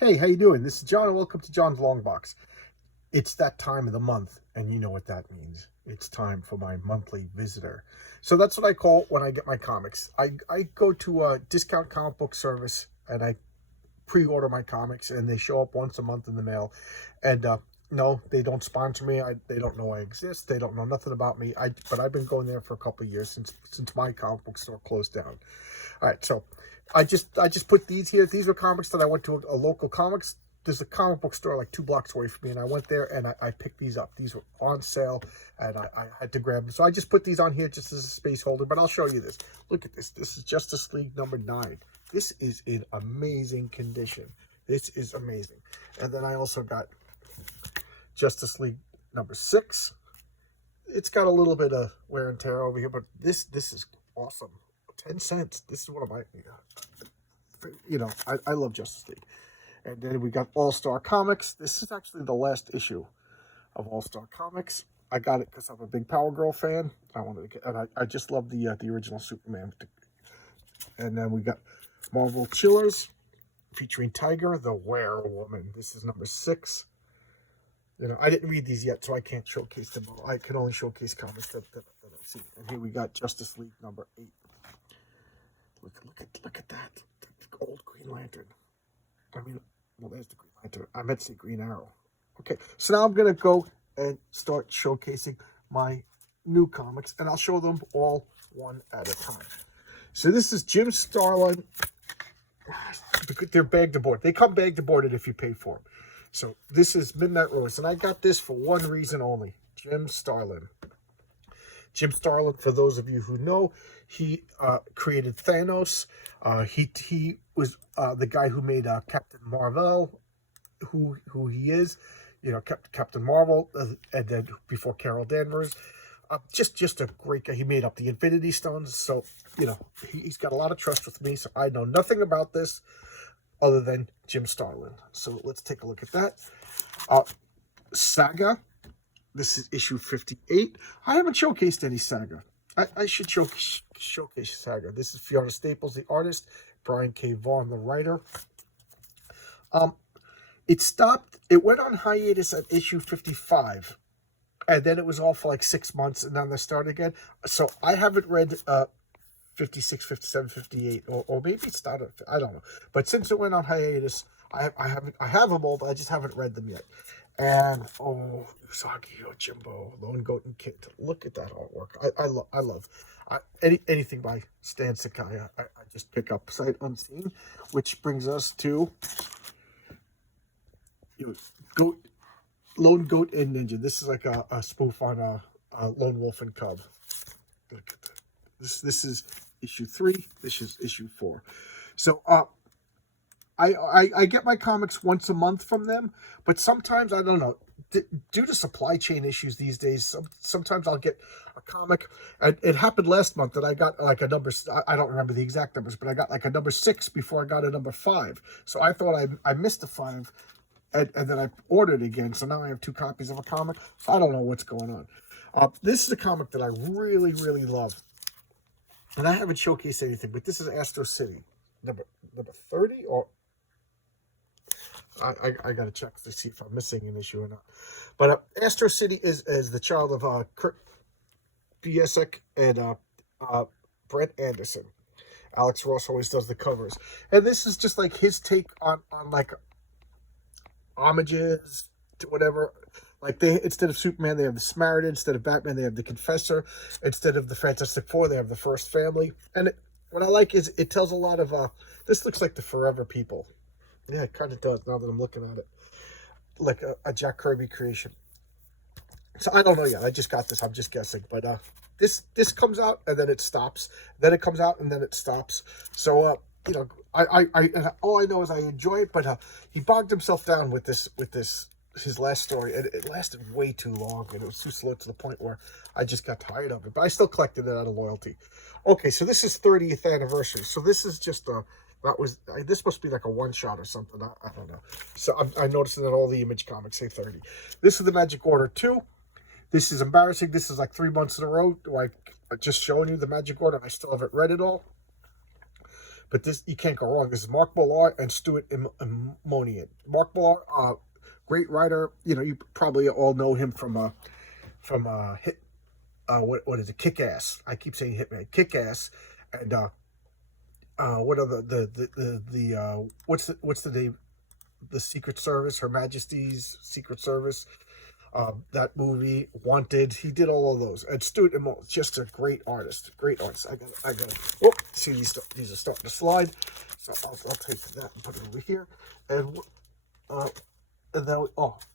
Hey, how you doing? This is John, and welcome to John's Long Box. It's that time of the month, and you know what that means. It's time for my monthly visitor. So that's what I call when I get my comics. I go to a discount comic book service, and I pre-order my comics, and they show up once a month in the mail. And no, they don't sponsor me. They don't know I exist. They don't know nothing about me. But I've been going there for a couple of years since my comic book store closed down. All right, so I just put these here. These were comics that I went to a local comics. There's a comic book store like 2 blocks away from me, and I went there and I picked these up. These were on sale, and I had to grab them. So I just put these on here just as a space holder, but I'll show you this. Look at this. This is Justice League number 9. This is in amazing condition. This is amazing. And then I also got Justice League number 6. It's got a little bit of wear and tear over here, but this is awesome. 10 cents. This is one of my, I love Justice League. And then we got All-Star Comics. This is actually the last issue of All-Star Comics. I got it because I'm a big Power Girl fan. I wanted to get, and I just love the original Superman. And then we got Marvel Chillers featuring Tiger, the Were-Woman. This is number 6. I didn't read these yet, so I can't showcase them all. I can only showcase comics that I've seen. And here we got Justice League number 8. Look at that. The old Green Lantern. Well, there's the Green Lantern. I meant to say Green Arrow. Okay, so now I'm going to go and start showcasing my new comics, and I'll show them all one at a time. So this is Jim Starlin. They're bagged aboard. They come bagged aboarded if you pay for them. So this is Midnight Rose, and I got this for one reason only. Jim Starlin. Jim Starlin, for those of you who know, he created Thanos. He was the guy who made Captain Marvel, who he is, Captain Marvel, and then before Carol Danvers. Just a great guy. He made up the Infinity Stones, so he's got a lot of trust with me. So I know nothing about this other than Jim Starlin. So let's take a look at that. Saga. This is issue 58. I haven't showcased any Saga. I should showcase Saga. This is Fiona Staples, the artist. Brian K. Vaughan, the writer. It stopped. It went on hiatus at issue 55. And then it was off for like 6 months, and then they started again. So I haven't read 56, 57, 58, or maybe it started. I don't know. But since it went on hiatus, I have them all, but I just haven't read them yet. And Usagi Yojimbo, Lone Goat and Kid. Look at that artwork. I love anything by Stan Sakai. I just pick up sight unseen, which brings us to Lone Goat and Ninja. This is like a spoof on a Lone Wolf and Cub. Look at that. This is issue 3. This is issue 4. So I get my comics once a month from them, but sometimes, I don't know, due to supply chain issues these days, sometimes I'll get a comic, and it happened last month that I got like a number, I don't remember the exact numbers, but I got like a number 6 before I got a number 5. So I thought I missed a 5, and then I ordered again, so now I have 2 copies of a comic. I don't know what's going on. This is a comic that I really, really love, and I haven't showcased anything, but this is Astro City, number 30, or I gotta check to see if I'm missing an issue or not. But Astro City is the child of Kurt Busiek and Brent Anderson. Alex Ross always does the covers, and this is just like his take on like homages to whatever. Like instead of Superman, they have the Samaritan. Instead of Batman, they have the Confessor. Instead of the Fantastic Four, they have the First Family. And what I like is it tells a lot of this looks like the Forever People. Yeah, it kind of does now that I'm looking at it. Like a Jack Kirby creation. So I don't know yet. I just got this. I'm just guessing. But this comes out and then it stops. Then it comes out and then it stops. So I all I know is I enjoy it. But he bogged himself down with this his last story, and it lasted way too long, and it was too slow to the point where I just got tired of it. But I still collected it out of loyalty. Okay, so this is 30th anniversary. So this is just this must be like a one-shot or something. I don't know. So I'm noticing that all the Image comics say 30. This is the Magic Order 2. This is embarrassing. This is like 3 months in a row. Like, just showing you the Magic Order, and I still haven't read it all. but this, you can't go wrong. This is Mark Millar and Stuart Immonen. Mark Millar, great writer. You know, you probably all know him from Hit. What is it? Kick Ass. I keep saying Hitman. Kick Ass, and what are what's the name? The Secret Service, Her Majesty's Secret Service. That movie, Wanted. He did all of those. And Stuart Immonen, just a great artist. Great artist. I got. Oh, see these are starting to slide. So I'll take that and put it over here. And then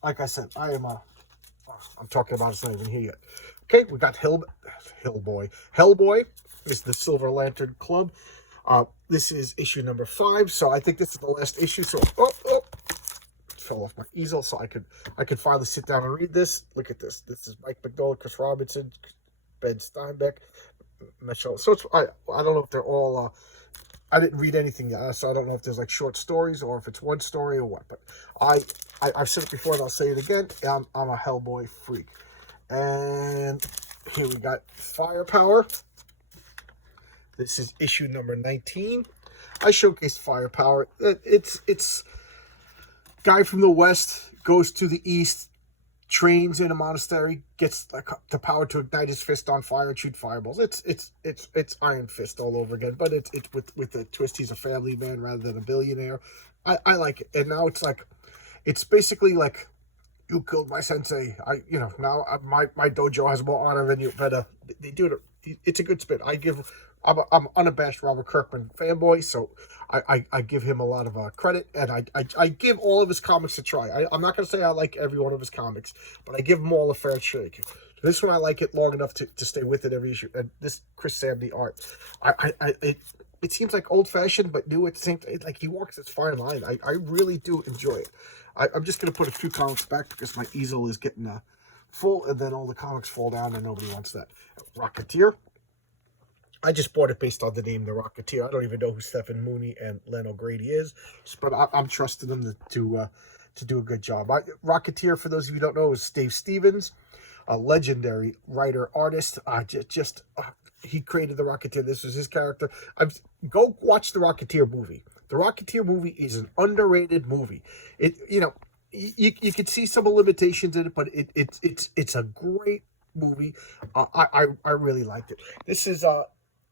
like I said, I'm talking about, it's not even here yet. Okay, we got Hellboy. Hellboy is the Silver Lantern Club. This is issue number 5, so I think this is the last issue. So fell off my easel, so I could finally sit down and read this. Look at this. This is Mike Mignola, Chris Robinson, Ben Steinbeck, Michelle. So I don't know if they're all. I didn't read anything yet, so I don't know if there's like short stories or if it's one story or what. But I've said it before and I'll say it again. I'm a Hellboy freak. And here we got Firepower. This is issue number 19. I showcased Firepower. It's guy from the West goes to the East, trains in a monastery, gets like the power to ignite his fist on fire and shoot fireballs. It's Iron Fist all over again, but it's with the twist. He's a family man rather than a billionaire. I like it, and now it's basically like, you killed my sensei. Now my dojo has more honor than you. But they do it. It's a good spin. I'm unabashed Robert Kirkman fanboy, so I give him a lot of credit, and I give all of his comics a try. I'm not going to say I like every one of his comics, but I give them all a fair shake. This one I like it long enough to stay with it every issue. And this Chris Samney art, it seems like old fashioned but new at the same time. Like, he walks this fine line. I really do enjoy it. I'm just going to put a few comics back because my easel is getting full, and then all the comics fall down, and nobody wants that. Rocketeer. I just bought it based on the name, The Rocketeer. I don't even know who Stephen Mooney and Len O'Grady is, but I'm trusting them to do a good job. Rocketeer, for those of you who don't know, is Dave Stevens, a legendary writer, artist. He created The Rocketeer. This was his character. Go watch The Rocketeer movie. The Rocketeer movie is an underrated movie. You can see some limitations in it, but it's a great movie. I really liked it. This is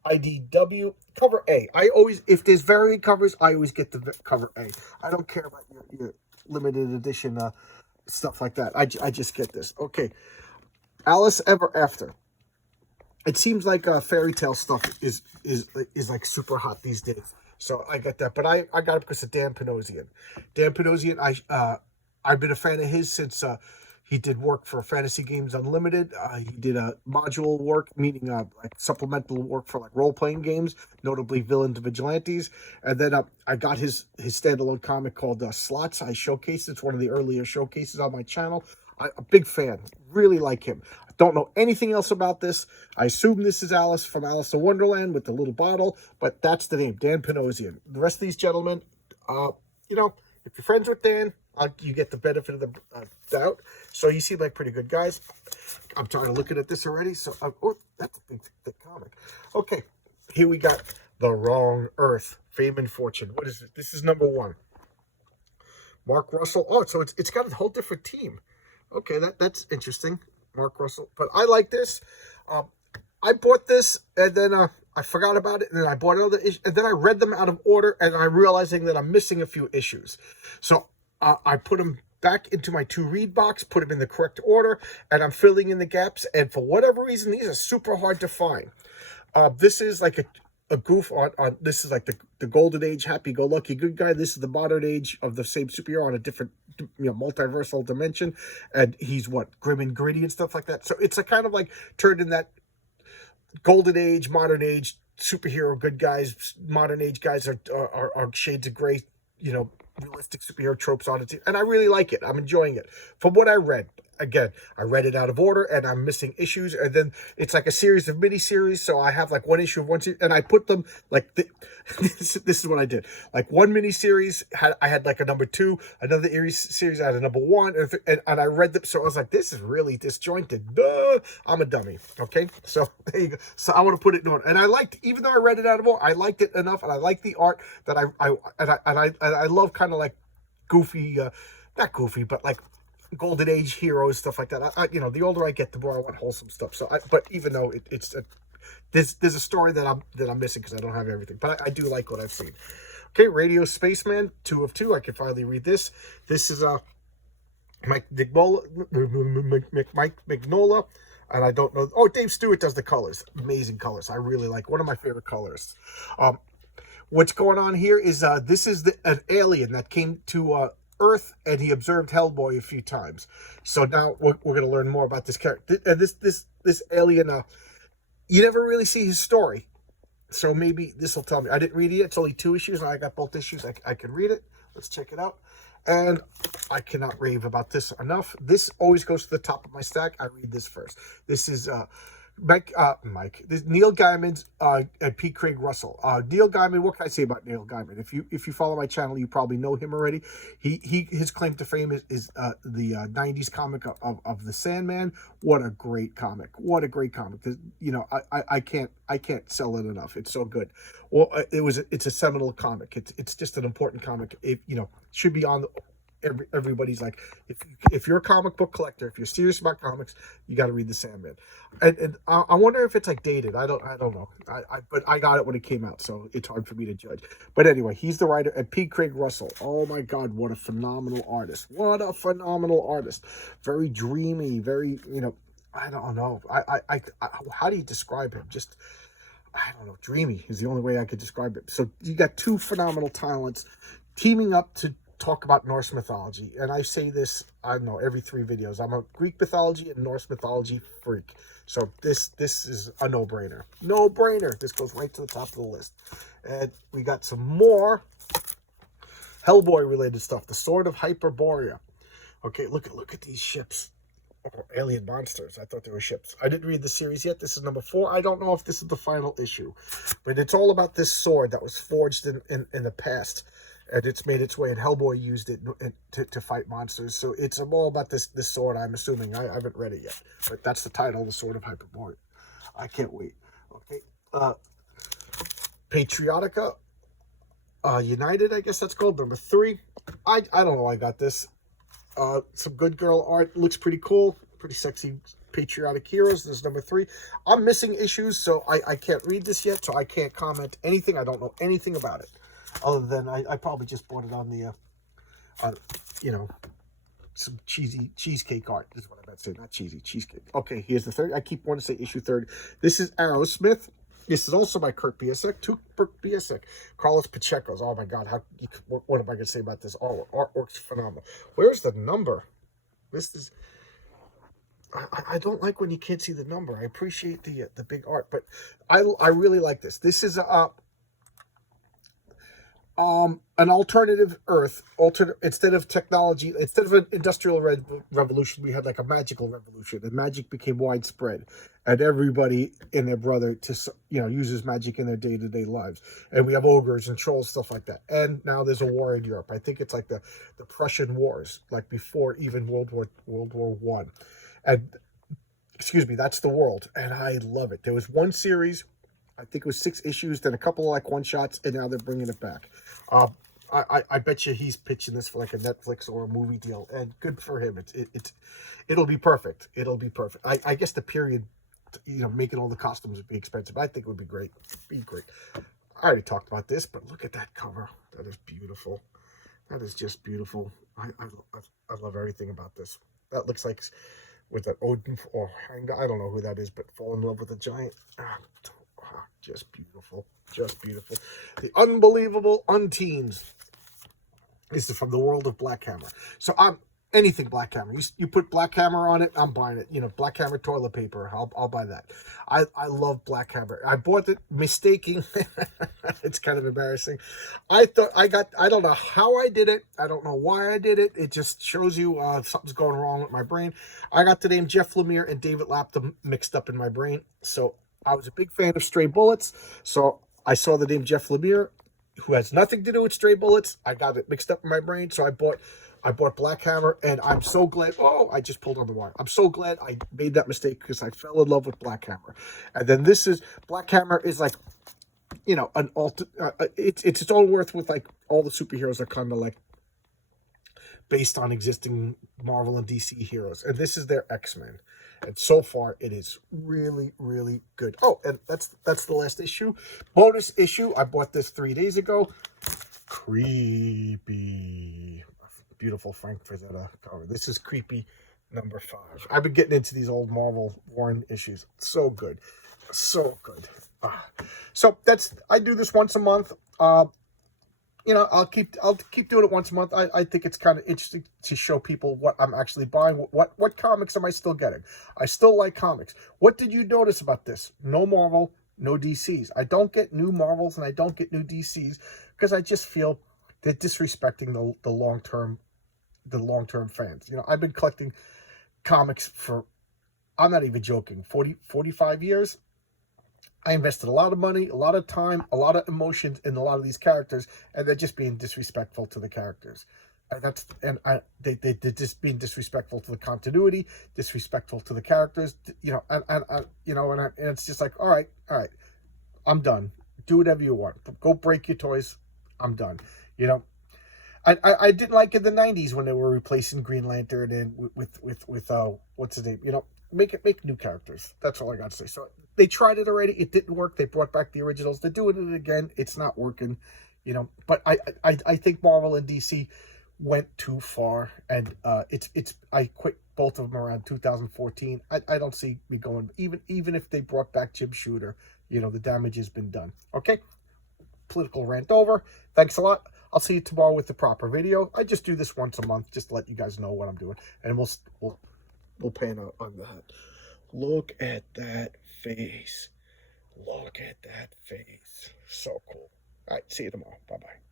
IDW cover A. If there's variant covers, I always get the cover A. I don't care about your limited edition stuff like that. I just get this. Okay, Alice Ever After. It seems like fairy tale stuff is like super hot these days. So I get that, but I got it because of Dan Panosian. Dan Panosian, I've been a fan of his since he did work for Fantasy Games Unlimited. He did module work, meaning like supplemental work for like role-playing games, notably Villains and Vigilantes. And then I got his standalone comic called Slots. I showcased it. It's one of the earlier showcases on my channel. I'm a big fan. Really like him. I don't know anything else about this. I assume this is Alice from Alice in Wonderland with the little bottle, but that's the name, Dan Panosian. The rest of these gentlemen, if you're friends with Dan, you get the benefit of the doubt. So you seem like pretty good guys. I'm trying to look at this already. So, that's a big thick comic. Okay, here we got The Wrong Earth, Fame and Fortune. What is it? This is number 1. Mark Russell. Oh, so it's got a whole different team. Okay, that's interesting. Mark Russell. But I like this. I bought this, and then I forgot about it, and then I bought another issue, and then I read them out of order, and I'm realizing that I'm missing a few issues. So I put them back into my to-read box, put them in the correct order, and I'm filling in the gaps, and for whatever reason, these are super hard to find. This is like a goof on this is like the golden age, happy-go-lucky good guy. This is the modern age of the same superhero on a different multiversal dimension, and he's grim and gritty and stuff like that. So it's a kind of like turned in that golden age, modern age superhero good guys. Modern age guys are shades of gray, realistic superhero tropes on it, and I really like it. I'm enjoying it from what I read. again, I read it out of order, and I'm missing issues, and then it's like a series of mini-series, so I have like one issue of one series, and I put them like this is what I did. Like one mini-series, I had like a number 2, another series I had a number 1, and I read them, so I was like, this is really disjointed. Duh, I'm a dummy, okay? So there you go. So I want to put it in order, and I liked, even though I read it out of order, I liked it enough, and I liked the art that I love kind of like goofy, not goofy, but like golden age heroes, stuff like that. You know, the older I get, the more I want wholesome stuff. So but even though there's a story that I'm missing because I don't have everything, but I do like what I've seen. Okay, Radio Spaceman 2 of 2. I can finally read this. This is Mike Mignola, and I don't know. Oh, Dave Stewart does the colors. Amazing colors. I really like, one of my favorite colors. What's going on here is this is an alien that came to Earth, and he observed Hellboy a few times. So now we're going to learn more about this character. This alien, you never really see his story. So maybe this will tell me. I didn't read it yet. It's only 2 issues, and I got both issues. I can read it. Let's check it out. And I cannot rave about this enough. This always goes to the top of my stack. I read this first. This is this Neil Gaiman's and P. Craig Russell. Neil Gaiman, what can I say about Neil Gaiman? If you follow my channel, you probably know him already. His claim to fame is the 90s comic of the Sandman. What a great comic. What a great comic. You know, I can't sell it enough. It's so good. Well, it's a seminal comic. It's just an important comic. You know, should be on the everybody's like, if you're a comic book collector, if you're serious about comics, you got to read the Sandman. And I wonder if it's like dated. I don't know. But I got it when it came out, so it's hard for me to judge. But anyway, he's the writer. And P. Craig Russell, oh my God, what a phenomenal artist! What a phenomenal artist! Very dreamy, very, you know, I don't know. I how do you describe him? Just, I don't know. Dreamy is the only way I could describe it. So you got 2 phenomenal talents teaming up to talk about Norse mythology. And I say this, I don't know, every 3 videos. I'm a Greek mythology and Norse mythology freak. So this is a no-brainer. No-brainer. This goes right to the top of the list. And we got some more Hellboy-related stuff. The Sword of Hyperborea. Okay, look at these ships. Oh, alien monsters. I thought they were ships. I didn't read the series yet. This is number 4. I don't know if this is the final issue. But it's all about this sword that was forged in the past. And it's made its way, and Hellboy used it to fight monsters. So it's all about this sword, I'm assuming. I haven't read it yet. But that's the title, The Sword of Hyperborea. I can't wait. Okay. Patriotica United, I guess that's called, number 3. I don't know, I got this. Some good girl art. Looks pretty cool. Pretty sexy patriotic heroes. This is number 3. I'm missing issues, so I can't read this yet, so I can't comment anything. I don't know anything about it. Other than I probably just bought it on the, you know, some cheesy cheesecake art. This is what I meant to say, not cheesy, cheesecake. Okay, here's the 30. I keep wanting to say issue 30. This is Aerosmith. This is also by Kurt Busiek. Kurt Busiek. Carlos Pacheco's. Oh my God, what am I going to say about this? Oh, artwork's phenomenal. Where's the number? This is... I don't like when you can't see the number. I appreciate the big art, but I really like this. This is an alternative Earth, instead of technology, instead of an industrial revolution, we had like a magical revolution, and magic became widespread, and everybody and their brother uses magic in their day-to-day lives, and we have ogres and trolls, stuff like that. And now there's a war in Europe. I think it's like the Prussian Wars, like before even World War I, and excuse me, that's the world, and I love it. There was one series, I think it was 6 issues, then a couple of like one-shots, and now they're bringing it back. I bet you he's pitching this for like a Netflix or a movie deal, and good for him. It'll be perfect. It'll be perfect. I guess the period, making all the costumes would be expensive. I think it would be great. Be great. I already talked about this, but look at that cover. That is beautiful. That is just beautiful. I love everything about this. That looks like with that Odin or Hanga. I don't know who that is, but fall in love with a giant. Just beautiful. Just beautiful. The Unbelievable Unteens. This is from the world of Black Hammer. So anything Black Hammer. You put Black Hammer on it, I'm buying it. You know, Black Hammer toilet paper, I'll buy that. I love Black Hammer. I bought it mistaking. It's kind of embarrassing. I thought I don't know how I did it. I don't know why I did it. It just shows you something's going wrong with my brain. I got the name Jeff Lemire and David Lapham mixed up in my brain. So I was a big fan of Stray Bullets. So I saw the name Jeff Lemire, who has nothing to do with Stray Bullets. I got it mixed up in my brain. So I bought Black Hammer, and I'm so glad. Oh, I just pulled on the wire. I'm so glad I made that mistake because I fell in love with Black Hammer. And then this is Black Hammer is like, you know, an it's its own worth with like all the superheroes are kind of like based on existing Marvel and DC heroes, and this is their X-Men. And so far, it is really, really good. Oh, and that's the last issue. Bonus issue. I bought this 3 days ago. Creepy. Beautiful Frank Frazetta cover. This is Creepy number 5. I've been getting into these old Marvel Warren issues. So good. So good. So I do this once a month. You know, I'll keep doing it once a month. I think it's kind of interesting to show people what I'm actually buying. What comics am I still getting? I still like comics. What did you notice about this? No Marvel, no DCs. I don't get new Marvels and I don't get new DCs because I just feel they're disrespecting the long-term fans. You know, I've been collecting comics for, I'm not even joking, 45 years. I invested a lot of money, a lot of time, a lot of emotions in a lot of these characters, and they're just being disrespectful to the characters. And they're just being disrespectful to the continuity, disrespectful to the characters. You know, and it's just like, all right, I'm done. Do whatever you want. Go break your toys. I'm done. You know, I didn't like in the 90s when they were replacing Green Lantern and with what's his name? You know, make new characters. That's all I got to say. So they tried it already. It didn't work. They brought back the originals. They're doing it again. It's not working, you know. But I think Marvel and DC went too far, and I quit both of them around 2014. I don't see me going even if they brought back Jim Shooter. You know, the damage has been done. Okay, political rant over. Thanks a lot. I'll see you tomorrow with the proper video. I just do this once a month just to let you guys know what I'm doing, and we'll pan out on that. Look at that face. Look at that face. So cool. All right, see you tomorrow. Bye-bye.